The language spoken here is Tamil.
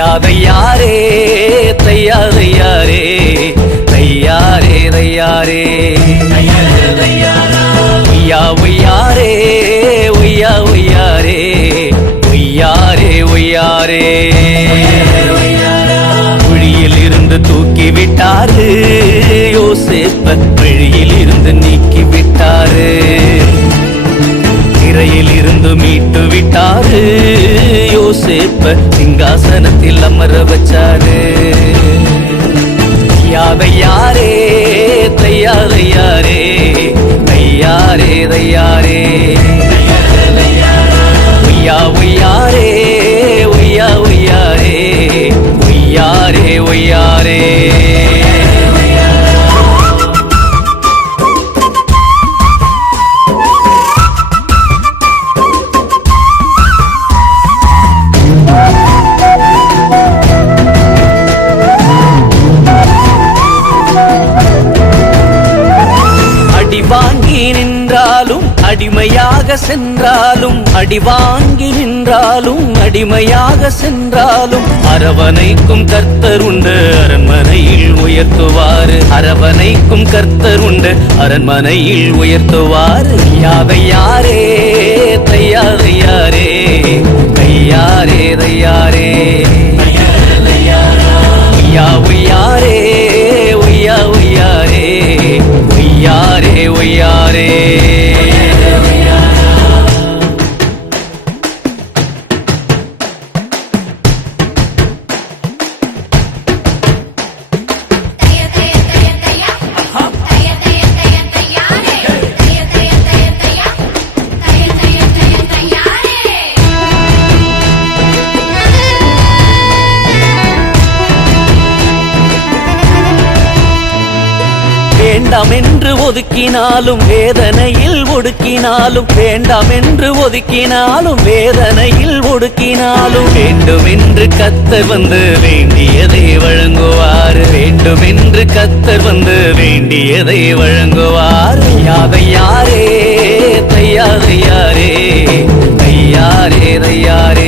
தையாரே தையாரே தையாரே தையாரே ஒய்யா ஒய்யாரே ஒய்யா ஒய்யாரே ஒய்யாரே ஒய்யாரே குழியில் இருந்து தூக்கி விட்டாரு யோசேப்ப வழியில் இருந்து நீக்கி விட்டாரு திரையில் இருந்து மீட்டு விட்டாரு யோசேப்ப சிங்காசனத்தில் அமர வச்சாரு தையாரே தையாரே தையாரே தையாரே ஒய்யா ஒய்யாரே ஒய்யா ஒய்யாரே ஒய்யாரே ஒய்யாரே அடிமையாக சென்றாலும் அடி வாங்கி நின்றாலும் அடிமையாக சென்றாலும் அரவணைக்கும் கர்த்தர் உண்டு அரண்மனையில் உயர்த்துவார் அரவணைக்கும் கர்த்தர் உண்டு அரண்மனையில் உயர்த்துவார் தையாரே தையாரே தையாரே தையாரே ஒய்யா ஒய்யாரே ஒய்யா ஒய்யாரே ஒய்யாரே ஒய்யாரே வேண்டாம் என்று ஒதுக்கினாலும் வேதனையில் ஒடுக்கினாலும் வேண்டாம் என்று ஒதுக்கினாலும் வேதனையில் ஒடுக்கினாலும் வேண்டும் என்று கர்த்தர் வந்து வேண்டியதை வழங்குவார் வேண்டும் என்று கர்த்தர் வந்து வேண்டியதை வழங்குவார் தையாரே தையாரே தையாரே தையாரே